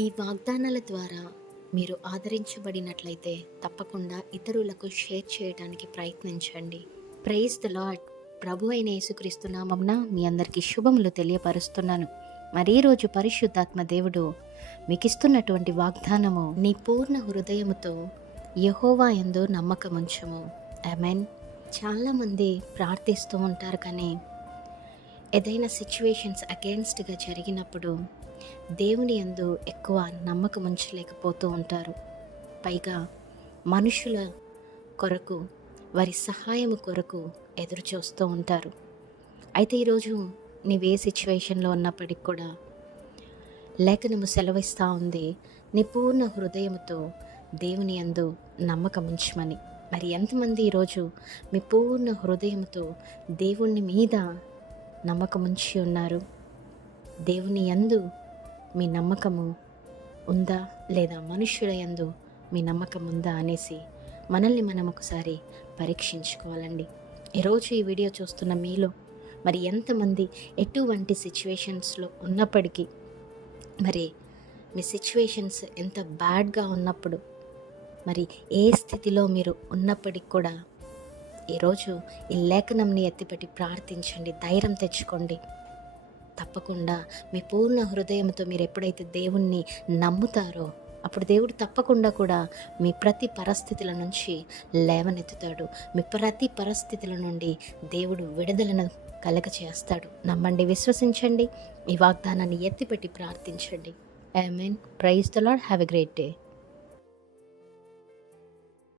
ఈ వాగ్దానాల ద్వారా మీరు ఆదరించబడినట్లయితే తప్పకుండా ఇతరులకు షేర్ చేయడానికి ప్రయత్నించండి. Praise the lord. ప్రభు అయిన యేసుక్రీస్తు నామమున మీ అందరికీ శుభములు తెలియపరుస్తున్నాను. మరి ఈ రోజు పరిశుద్ధాత్మ దేవుడు మీకు ఇస్తున్నటువంటి వాగ్దానము, నీ పూర్ణ హృదయముతో యెహోవా యందు నమ్మకముంచుము. ఆమేన్. చాలామంది ప్రార్థిస్తూ ఉంటారు, కానీ ఏదైనా సిచ్యువేషన్స్ అగేన్స్ట్గా జరిగినప్పుడు దేవుని యందు ఎక్కువ నమ్మకం ఉంచలేకపోతూ ఉంటారు. పైగా మనుషుల కొరకు, వారి సహాయం కొరకు ఎదురు చూస్తూ ఉంటారు. అయితే ఈరోజు నీవే సిచ్యువేషన్లో ఉన్నప్పటికి కూడా లేఖనము సెలవిస్తూ ఉంది, నీ పూర్ణ హృదయముతో దేవుని యందు నమ్మకం ఉంచమని. మరి ఎంతమంది ఈరోజు మీ పూర్ణ హృదయంతో దేవుని మీద నమ్మకం ఉంచి ఉన్నారు? దేవుని యందు మీ నమ్మకము ఉందా, లేదా మనుష్యుల యందు మీ నమ్మకం ఉందా అనేసి మనల్ని మనం ఒకసారి పరీక్షించుకోవాలండి. ఈరోజు ఈ వీడియో చూస్తున్న మీలో మరి ఎంతమంది ఎటువంటి సిచ్యువేషన్స్లో ఉన్నప్పటికీ, మరి మీ సిచ్యువేషన్స్ ఎంత బ్యాడ్గా ఉన్నప్పుడు, మరి ఏ స్థితిలో మీరు ఉన్నప్పటికి కూడా ఈరోజు ఈ లేఖనంని ఎత్తిపెట్టి ప్రార్థించండి, ధైర్యం తెచ్చుకోండి. తప్పకుండా మీ పూర్ణ హృదయంతో మీరు ఎప్పుడైతే దేవుణ్ణి నమ్ముతారో, అప్పుడు దేవుడు తప్పకుండా కూడా మీ ప్రతి పరిస్థితుల నుంచి లేవనెత్తుతాడు. మీ ప్రతి పరిస్థితుల నుండి దేవుడు విడుదలను కలగచేస్తాడు. నమ్మండి, విశ్వసించండి, ఈ వాగ్దానాన్ని ఎత్తిపెట్టి ప్రార్థించండి. ఆమేన్. Praise the Lord. Have a great day.